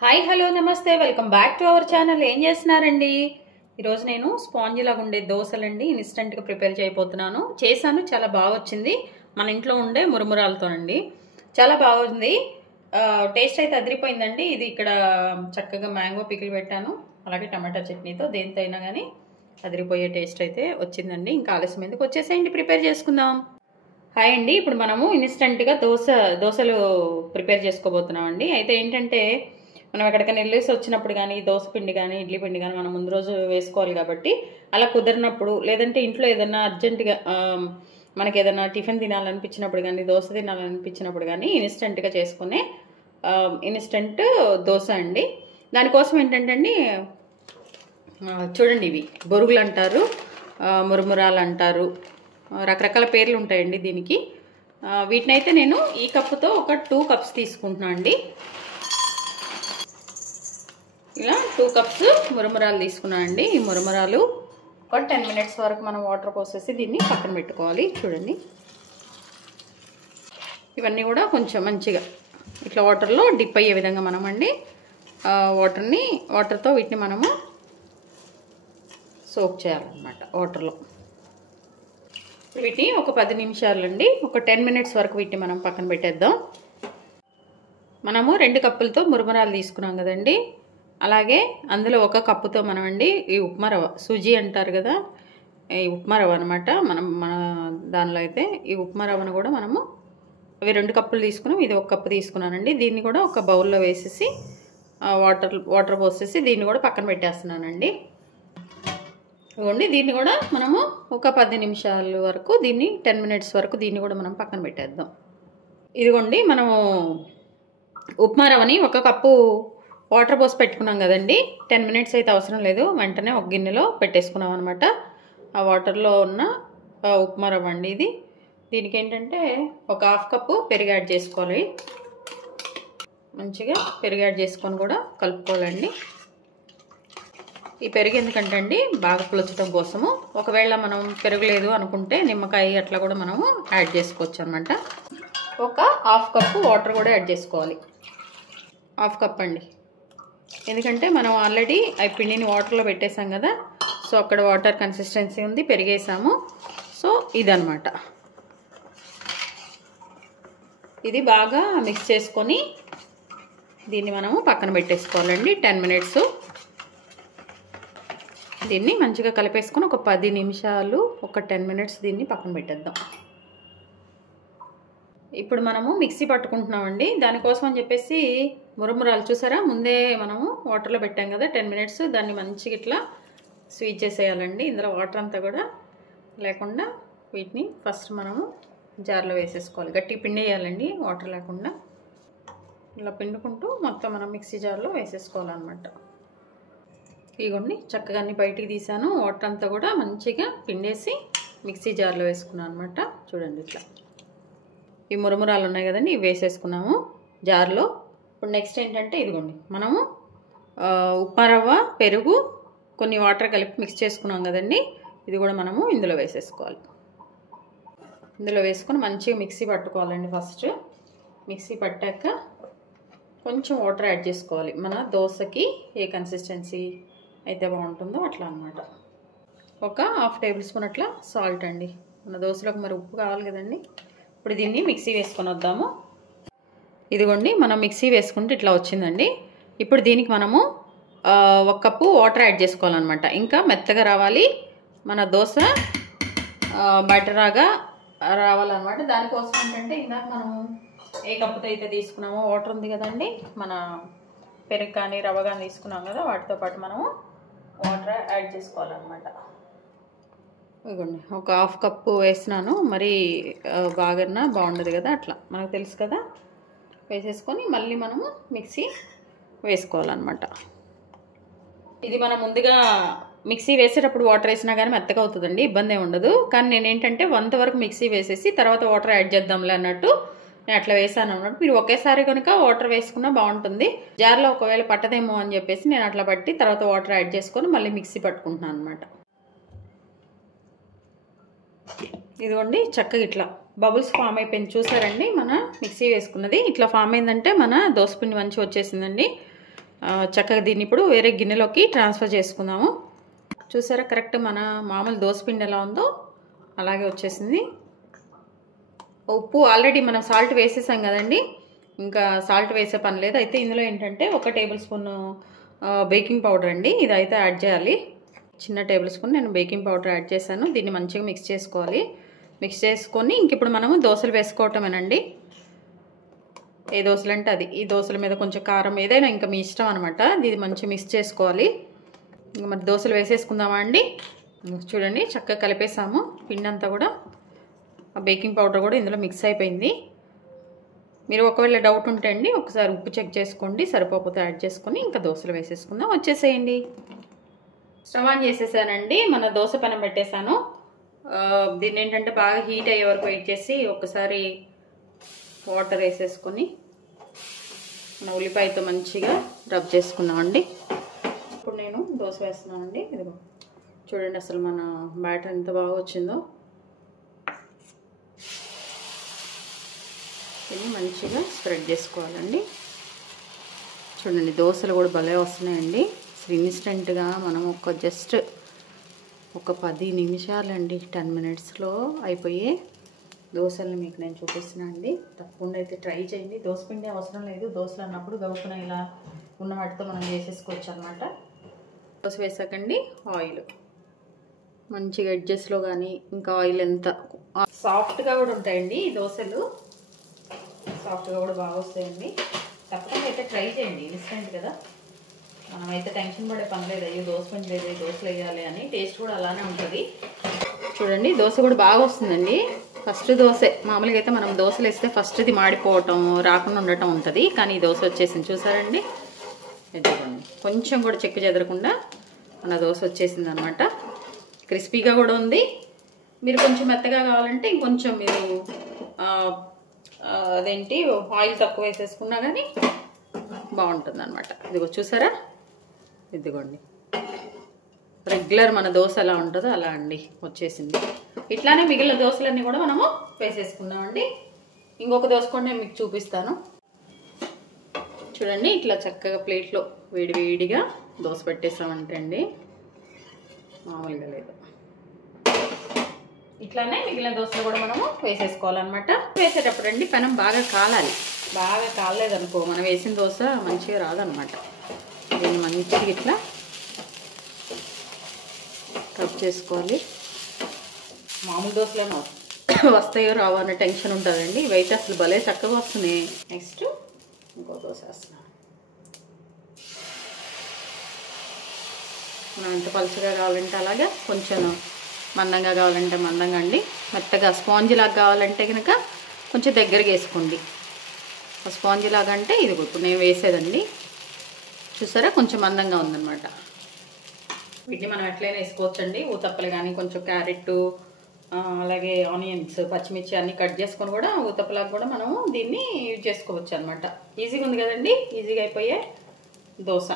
Hi hello నమస్తే welcome back to our channel. ఏం చేస్తున్నారండి? ఈరోజు నేను స్పాంజీ లాగా ఉండే దోశలండి ఇన్స్టెంట్గా ప్రిపేర్ చేయబోతున్నాను. చేశాను, చాలా బాగా వచ్చింది. మన ఇంట్లో ఉండే మురుమురాలతోనండి. చాలా బాగుంది. టేస్ట్ అయితే అదిరిపోయిందండి. ఇది ఇక్కడ చక్కగా మ్యాంగో పికిల్ పెట్టాను, అలాగే టమాటా చట్నీతో. దేంతో అయినా కానీ అదిరిపోయే టేస్ట్ అయితే వచ్చిందండి. ఇంకా ఆలస్యం ఎందుకు, వచ్చేసేయండి, ప్రిపేర్ చేసుకుందాం. హాయ్ అండి. ఇప్పుడు మనము ఇన్స్టెంట్గా దోశలు ప్రిపేర్ చేసుకోబోతున్నాం అండి. అయితే ఏంటంటే, మనం ఎక్కడికైనా వెళ్ళేసి వచ్చినప్పుడు కానీ దోశ పిండి కానీ ఇడ్లీ పిండి కానీ మనం ముందు రోజు వేసుకోవాలి. కాబట్టి అలా కుదిరినప్పుడు, లేదంటే ఇంట్లో ఏదైనా అర్జెంటుగా మనకి ఏదైనా టిఫిన్ తినాలనిపించినప్పుడు కానీ దోశ తినాలనిపించినప్పుడు కానీ ఇన్స్టెంట్గా చేసుకునే ఇన్స్టెంట్ దోశ అండి. దానికోసం ఏంటంటే అండి, చూడండి, ఇవి బొరుగులు అంటారు, మురుమురాలు అంటారు, రకరకాల పేర్లు ఉంటాయండి దీనికి. వీటినైతే నేను ఈ కప్పుతో ఒక 2 కప్స్ తీసుకుంటున్నాను అండి. ఇలా 2 కప్స్ మురుమురాలు తీసుకున్నాను అండి. ఈ మురుమురాలు ఒక 10 మినిట్స్ వరకు మనం వాటర్ పోసేసి దీన్ని పక్కన పెట్టుకోవాలి. చూడండి, ఇవన్నీ కూడా కొంచెం మంచిగా ఇట్లా వాటర్లో డిప్ అయ్యే విధంగా మనం అండి వాటర్తో వీటిని మనము సోక్ చేయాలన్నమాట వాటర్లో. వీటిని ఒక 10 నిమిషాలు అండి, ఒక 10 మినిట్స్ వరకు వీటిని మనం పక్కన పెట్టేద్దాం. మనము 2 కప్పులతో మురుమురాలు తీసుకున్నాం కదండి. అలాగే అందులో 1 కప్పుతో మనం అండి ఈ ఉప్మా రవ్వ, సూజీ అంటారు కదా, ఈ ఉప్మా రవ్వ అనమాట. మన దానిలో అయితే ఈ ఉప్మా రవ్వను కూడా మనము, అవి 2 కప్పులు తీసుకున్నాం, ఇది 1 కప్పు తీసుకున్నానండి. దీన్ని కూడా ఒక బౌల్లో వేసేసి వాటర్ పోసేసి దీన్ని కూడా పక్కన పెట్టేస్తున్నానండి. ఇవ్వండి, దీన్ని కూడా మనము ఒక 10 నిమిషాల వరకు, దీన్ని 10 మినిట్స్ వరకు దీన్ని కూడా మనం పక్కన పెట్టేద్దాం. ఇదిగోండి, మనము ఉప్మా రవ్వని 1 కప్పు వాటర్ పోసి పెట్టుకున్నాం కదండి. 10 మినిట్స్ అయితే అవసరం లేదు, వెంటనే ఒక గిన్నెలో పెట్టేసుకున్నాం అనమాట. ఆ వాటర్లో ఉన్న ఉప్మా రవ్వ అండి ఇది. దీనికి ఏంటంటే ఒక 1/2 కప్పు పెరుగు యాడ్ చేసుకోవాలి. మంచిగా పెరుగు యాడ్ చేసుకొని కూడా కలుపుకోవాలండి. ఈ పెరుగు ఎందుకంటే అండి, బాగా పులచడం కోసము. ఒకవేళ మనం పెరుగు లేదు అనుకుంటే నిమ్మకాయ అట్లా కూడా మనము యాడ్ చేసుకోవచ్చు అనమాట. ఒక 1/2 కప్పు వాటర్ కూడా యాడ్ చేసుకోవాలి. 1/2 కప్ అండి, ఎందుకంటే మనం ఆల్రెడీ ఆ పిండిని వాటర్లో పెట్టేసాం కదా. సో అక్కడ వాటర్ కన్సిస్టెన్సీ ఉంది, పెరిగేసాము. సో ఇదనమాట. ఇది బాగా మిక్స్ చేసుకొని దీన్ని మనము పక్కన పెట్టేసుకోవాలండి 10 మినిట్స్. దీన్ని మంచిగా కలిపేసుకొని ఒక 10 నిమిషాలు, ఒక 10 మినిట్స్ దీన్ని పక్కన పెట్టేద్దాం. ఇప్పుడు మనము మిక్సీ పట్టుకుంటున్నామండి. దానికోసం అని చెప్పేసి మురుమురాలు చూసారా, ముందే మనము వాటర్లో పెట్టాం కదా 10 మినిట్స్. దాన్ని మంచిగా ఇట్లా స్వీట్ చేసేయాలండి. ఇందులో వాటర్ అంతా కూడా లేకుండా వీటిని ఫస్ట్ మనము జార్లో వేసేసుకోవాలి. గట్టి పిండి వేయాలండి, వాటర్ లేకుండా. ఇలా పిండుకుంటూ మొత్తం మనం మిక్సీ జార్లో వేసేసుకోవాలన్నమాట. ఇదిగోండి, చక్కగా అన్ని బయటికి తీసాను. వాటర్ అంతా కూడా మంచిగా పిండేసి మిక్సీ జార్లో వేసుకున్నాను అనమాట. చూడండి, ఇట్లా ఈ మురుమురాలు ఉన్నాయి కదండి, ఇవి వేసేసుకున్నాము జార్లో. ఇప్పుడు నెక్స్ట్ ఏంటంటే, ఇదిగోండి, మనము ఉప్మా రవ్వ, పెరుగు, కొన్ని వాటర్ కలిపి మిక్స్ చేసుకున్నాం కదండి. ఇది కూడా మనము ఇందులో వేసేసుకోవాలి. ఇందులో వేసుకొని మంచిగా మిక్సీ పట్టుకోవాలండి. ఫస్ట్ మిక్సీ పట్టాక కొంచెం వాటర్ యాడ్ చేసుకోవాలి. మన దోశకి ఏ కన్సిస్టెన్సీ అయితే బాగుంటుందో అట్లా అనమాట. ఒక 1/2 టేబుల్ స్పూన్ అట్లా సాల్ట్ అండి. మన దోశలోకి మరి ఉప్పు కావాలి కదండి. ఇప్పుడు దీన్ని మిక్సీ వేసుకొని వద్దాము. ఇదిగోండి, మనం మిక్సీ వేసుకుంటే ఇట్లా వచ్చిందండి. ఇప్పుడు దీనికి మనము 1 కప్పు వాటర్ యాడ్ చేసుకోవాలన్నమాట. ఇంకా మెత్తగా రావాలి, మన దోశ బటరాగా రావాలన్నమాట. దానికోసం ఏంటంటే, ఇందాక మనము ఏ కప్పుతో అయితే తీసుకున్నామో వాటర్ ఉంది కదండి, మన పెరుగు కానీ రవ్వ కానీ తీసుకున్నాం కదా, వాటితో పాటు మనము వాటర్ యాడ్ చేసుకోవాలన్నమాట. ఇదిగోండి, ఒక 1/2 కప్పు వేసినాను. మరి బాగా బాగుండదు కదా, అట్లా మనకు తెలుసు కదా. వేసేసుకొని మళ్ళీ మనము మిక్సీ వేసుకోవాలన్నమాట. ఇది మనం ముందుగా మిక్సీ వేసేటప్పుడు వాటర్ వేసినా కానీ మెత్తగా అవుతుందండి, ఇబ్బంది ఏమి ఉండదు. కానీ నేను ఏంటంటే 1 వరకు మిక్సీ వేసేసి తర్వాత వాటర్ యాడ్ చేద్దాంలే అన్నట్టు నేను అట్లా వేసాను అన్నట్టు. మీరు ఒకేసారి కనుక వాటర్ వేసుకున్నా బాగుంటుంది. జార్లో ఒకవేళ పట్టదేమో అని చెప్పేసి నేను అట్లా పట్టి తర్వాత వాటర్ యాడ్ చేసుకొని మళ్ళీ మిక్సీ పట్టుకుంటున్నాను అనమాట. ఇదిగోండి, చక్కగా ఇట్లా బబుల్స్ ఫామ్ అయిపోయింది చూసారండి. మన మిక్సీ వేసుకున్నది ఇట్లా ఫామ్ అయిందంటే మన దోసపిండి మంచిగా వచ్చేసిందండి. చక్కగా దీన్ని ఇప్పుడు వేరే గిన్నెలోకి ట్రాన్స్ఫర్ చేసుకుందాము. చూసారా కరెక్ట్ మన మామూలు దోసపిండి ఎలా ఉందో అలాగే వచ్చేసింది. ఉప్పు ఆల్రెడీ మనం సాల్ట్ వేసేసాం కదండి, ఇంకా సాల్ట్ వేసే పని లేదు. అయితే ఇందులో ఏంటంటే 1 టేబుల్ స్పూన్ బేకింగ్ పౌడర్ అండి, ఇదైతే యాడ్ చేయాలి. చిన్న టేబుల్ స్పూన్ నేను బేకింగ్ పౌడర్ యాడ్ చేశాను. దీన్ని మంచిగా మిక్స్ చేసుకోవాలి. మిక్స్ చేసుకొని ఇంక ఇప్పుడు మనము దోశలు వేసుకోవటమేనండి. ఏ దోశలు అంటే అది, ఈ దోశల మీద కొంచెం కారం ఏదైనా ఇంకా మీ ఇష్టం అనమాట. ఇది మంచిగా మిక్స్ చేసుకోవాలి. ఇంకా మరి దోశలు వేసేసుకుందామా అండి. చూడండి చక్కగా కలిపేసాము పిండి అంతా కూడా. ఆ బేకింగ్ పౌడర్ కూడా ఇందులో మిక్స్ అయిపోయింది. మీరు ఒకవేళ డౌట్ ఉంటే అండి ఒకసారి ఉప్పు చెక్ చేసుకోండి, సరిపోతే యాడ్ చేసుకొని ఇంకా దోశలు వేసేసుకుందాం. వచ్చేసేయండి. స్టవ్ ఆన్ చేసేసానండి, మన దోశ పెనం పెట్టేశాను. దీన్ని ఏంటంటే బాగా హీట్ అయ్యే వరకు వెయిట్ చేసి ఒకసారి వాటర్ వేసేసుకొని మన ఉల్లిపాయతో మంచిగా రబ్ చేసుకున్నామండి. ఇప్పుడు నేను దోశ వేస్తున్నానండి. ఇదిగో చూడండి అసలు మన బ్యాటర్ ఎంత బాగా వచ్చిందో. ఇది మంచిగా స్ప్రెడ్ చేసుకోవాలండి. చూడండి దోశలు కూడా భలే వస్తున్నాయండి. ఇన్స్టెంట్గా మనం జస్ట్ ఒక 10 నిమిషాలండి, 10 మినిట్స్లో అయిపోయే దోశల్ని మీకు నేను చూపిస్తున్నాను అండి. తప్పకుండా అయితే ట్రై చేయండి. దోశపిండి అవసరం లేదు, దోశలు అన్నప్పుడు గబుక్కున ఇలా ఉన్న వాటితో మనం చేసేసుకోవచ్చు అనమాట. దోశ వేసాకండి ఆయిల్ మంచిగా ఎడ్జెస్లో కానీ ఇంకా ఆయిల్ ఎంత సాఫ్ట్గా కూడా ఉంటాయండి ఈ దోశలు, సాఫ్ట్గా కూడా బాగా వస్తాయండి. తప్పకుండా అయితే ట్రై చేయండి. ఇన్స్టెంట్ కదా, మనమైతే టెన్షన్ పడే పని లేదు, అయ్యో దోశపిండి లేదు దోశలు వేయాలి అని. టేస్ట్ కూడా అలానే ఉంటుంది. చూడండి దోశ కూడా బాగా వస్తుందండి. ఫస్ట్ దోశ మామూలుగా అయితే మనం దోశలు వేస్తే ఫస్ట్ది మాడిపోవటం రాకుండా ఉండటం ఉంటుంది, కానీ ఈ దోశ వచ్చేసింది చూసారండి. ఇదిగోండి కొంచెం కూడా చెక్కు చెదరకుండా మన దోశ వచ్చేసింది అనమాట. క్రిస్పీగా కూడా ఉంది. మీరు కొంచెం మెత్తగా కావాలంటే ఇంకొంచెం మీరు అదేంటి ఆయిల్ తక్కువ వేసేసుకున్నా కానీ బాగుంటుంది అనమాట. ఇదిగో చూసారా, ఇదిగోండి రెగ్యులర్ మన దోశ ఎలా ఉంటుందో అలా అండి వచ్చేసింది. ఇట్లానే మిగిలిన దోశలన్నీ కూడా మనము వేసేసుకున్నామండి. ఇంకొక దోశ కూడా నేను మీకు చూపిస్తాను. చూడండి ఇట్లా చక్కగా ప్లేట్లో వేడివేడిగా దోశ పెట్టేసామంటే అండి మామూలుగా లేదు. ఇట్లానే మిగిలిన దోశలు కూడా మనము వేసేసుకోవాలన్నమాట. వేసేటప్పుడు అండి పెనం బాగా కాలాలి. బాగా కాలేదనుకో మనం వేసిన దోశ మంచిగా రాదనమాట. దీన్ని మంచిగా ఇట్లా కట్ చేసుకోవాలి. మామూలు దోశలను వస్తాయో రావో అనే టెన్షన్ ఉంటుందండి. ఇవైతే అసలు భలే చక్కగా వస్తున్నాయి. నెక్స్ట్ ఇంకో దోశ వేస్తున్నాను. మనం ఎంత పలుచగా కావాలంటే అలాగా, కొంచెం మందంగా కావాలంటే మందంగా అండి, మెత్తగా స్పాంజ్ లాగా కావాలంటే కనుక కొంచెం దగ్గరగా వేసుకోండి. స్పాంజ్ లాగా అంటే ఇది ఇప్పుడు నేను వేసేదండి చూసారా కొంచెం మందంగా ఉందన్నమాట. వీటిని మనం ఎట్లయినా వేసుకోవచ్చండి. ఊతప్పలు కానీ కొంచెం క్యారెట్ అలాగే ఆనియన్స్ పచ్చిమిర్చి అన్నీ కట్ చేసుకొని కూడా ఊతప్పలాగా కూడా మనము దీన్ని యూజ్ చేసుకోవచ్చు అనమాట. ఈజీగా ఉంది కదండి, ఈజీగా అయిపోయే దోశ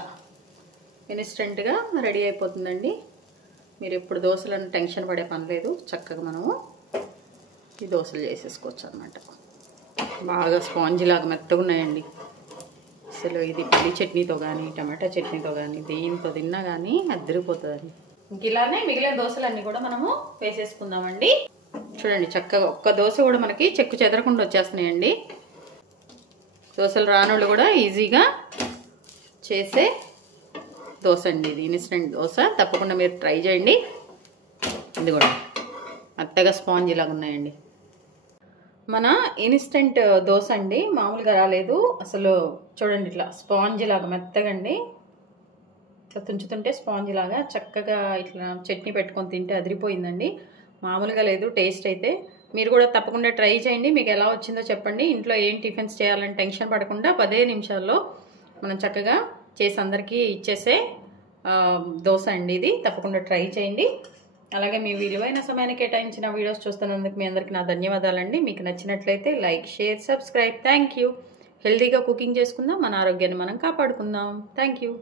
ఇన్స్టెంట్గా రెడీ అయిపోతుందండి. మీరు ఎప్పుడు దోశలను టెన్షన్ పడే పని లేదు, చక్కగా మనము ఈ దోశలు చేసేసుకోవచ్చు అనమాట. బాగా స్పాంజీ లాగా మెత్తగా ఉన్నాయండి. అసలు ఇది పల్లి చట్నీతో కానీ టమాటా చట్నీతో కానీ దేంతో తిన్నా కానీ అద్దరిపోతుందండి. ఇంక ఇలానే మిగిలిన దోశలన్నీ కూడా మనము వేసేసుకుందామండి. చూడండి చక్కగా ఒక్క దోశ కూడా మనకి చెక్కు చెదరకుండా వచ్చేస్తున్నాయండి. దోశలు రానోళ్ళు కూడా ఈజీగా చేసే దోశ అండి ఇది, ఇన్స్టెంట్ దోశ. తప్పకుండా మీరు ట్రై చేయండి. ఇది కూడా మెత్తగా స్పాంజ్ ఇలాగా ఉన్నాయండి. మన ఇన్స్టెంట్ దోశ అండి, మామూలుగా రాలేదు అసలు. చూడండి ఇట్లా స్పాంజ్ లాగా మెత్తగా అండి, ఇట్లా తుంచుతుంటే స్పాంజ్ లాగా చక్కగా ఇట్లా చట్నీ పెట్టుకొని తింటే అదిరిపోయిందండి. మామూలుగా లేదు టేస్ట్ అయితే. మీరు కూడా తప్పకుండా ట్రై చేయండి. మీకు ఎలా వచ్చిందో చెప్పండి. ఇంట్లో ఏం టిఫిన్స్ చేయాలని టెన్షన్ పడకుండా 10 నిమిషాల్లో మనం చక్కగా చేసి అందరికీ ఇచ్చేసే దోశ అండి ఇది. తప్పకుండా ట్రై చేయండి. అలాగే మీ విలువైన సమయాన్ని కేటాయించిన వీడియోస్ చూస్తున్నందుకు మీ అందరికీ నా ధన్యవాదాలండి. మీకు నచ్చినట్లయితే like, share, subscribe. Thank you. హెల్తీగా కుకింగ్ చేసుకుందాం, మన ఆరోగ్యాన్ని మనం కాపాడుకుందాం. Thank you.